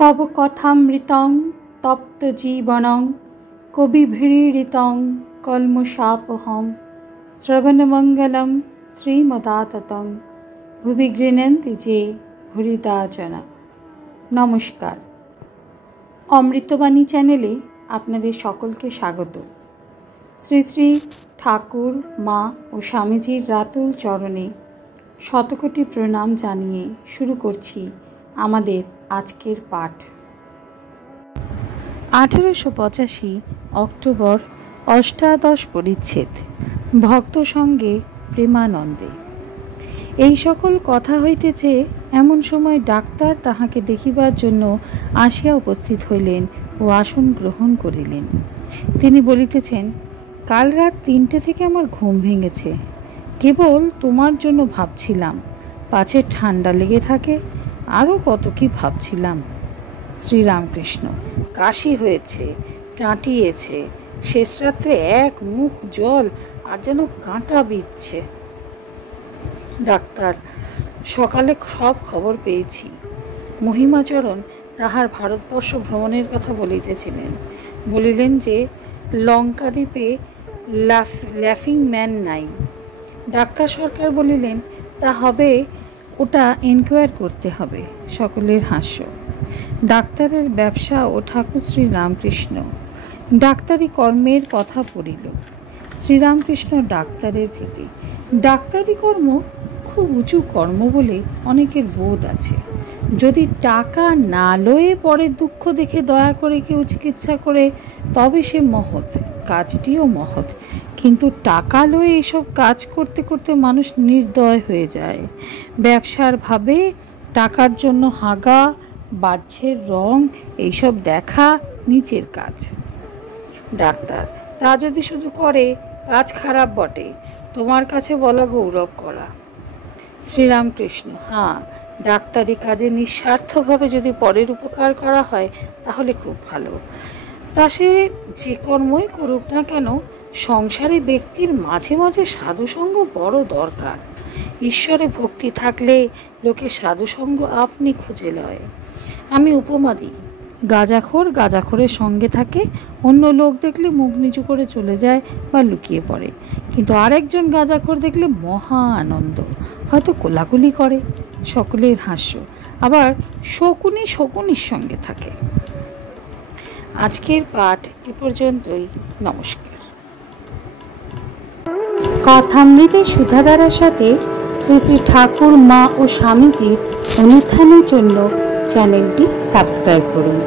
तव कथामृतं तप्तजीवनं कविभिरीडितं कल्मषापहं श्रवणमङ्गलं श्रीमदाततं भुवि गृह्णन्ति जे भूरिदा जना। नमस्कार, अमृतबाणी चैनेले आपनादेर सकलके स्वागत। श्री श्री ठाकुर मा और स्वामीजीर रातुल चरणे शतकोटी प्रणाम जानिए शुरू करछि आमादेर आजकेर पाठ। 1885 अक्टोबर अष्टादश परिच्छेद भक्त संगे प्रेमानंदे। এই সকল কথা হইতেছে এমন সময় ডাক্তার তাহাকে দেখিবার জন্য আসিয়া উপস্থিত হইলেন ও আসন গ্রহণ করিলেন। তিনি বলিতেছেন, কাল রাত 3টে থেকে আমার ঘুম ভেঙেছে, কেবল তোমার জন্য ভাবছিলাম, পাছে ঠান্ডা লেগে থাকে, আরও কত কি ভাবছিলাম। শ্রীরামকৃষ্ণ, কাশি হয়েছে, টাঁটিয়েছে, শেষ রাত্রে এক মুখ জল আর যেন কাঁটা বিঁধছে। ডাক্তার, সকালে সব খবর পেয়েছি। মহিমাচরণ তাহার ভারতবর্ষ ভ্রমণের কথা বলিতেছিলেন। বলিলেন যে লঙ্কাদ্বীপে লাফিং ম্যান নাই। ডাক্তার সরকার বলিলেন, তা হবে, ওটা এনকোয়ার করতে হবে। সকলের হাস্য। ডাক্তারের ব্যবসা ও ঠাকুর শ্রীরামকৃষ্ণ। ডাক্তারি কর্মের কথা পড়িল। শ্রীরামকৃষ্ণ ডাক্তারের প্রতি, ডাক্তারি কর্ম খুব উঁচু কর্ম বলে অনেকের বোধ আছে। যদি টাকা না লয়ে পরের দুঃখ দেখে দয়া করে কেউ চিকিৎসা করে তবে সে মহৎ, কাজটিও মহৎ। কিন্তু টাকা লয়ে এসব কাজ করতে করতে মানুষ নির্দয় হয়ে যায়। ব্যবসার ভাবে টাকার জন্য হাগা, বাহ্যের রং এইসব দেখা নিচের কাজ। ডাক্তার, তা যদি শুধু করে কাজ খারাপ বটে, তোমার কাছে বলা গৌরব করা। শ্রীরামকৃষ্ণ, হ্যাঁ, ডাক্তারি কাজে নিঃস্বার্থভাবে যদি পরের উপকার করা হয় তাহলে খুব ভালো। তা সে যে কর্মই করুক না কেন, সংসারে ব্যক্তির মাঝে মাঝে সাধুসঙ্গ বড় দরকার। ঈশ্বরে ভক্তি থাকলে লোকে সাধুসঙ্গ আপনি খুঁজে লয়। আমি উপমা দিই, গাঁজাখোরের সঙ্গে থাকে, অন্য লোক দেখলে মুখ নিচু করে চলে যায় বা লুকিয়ে পড়ে, কিন্তু আরেকজন গাঁজাখোর দেখলে মহা আনন্দ, হয়তো কোলাকুলি করে। সকলের হাস্য। আবার শকুনির সঙ্গে থাকে। আজকের পাঠ এ পর্যন্তই। নমস্কার। কথামৃতের সুধাধারার সাথে শ্রী শ্রী ঠাকুর মা ও স্বামীজির অনুধ্যানের জন্য চ্যানেলটি সাবস্ক্রাইব করুন।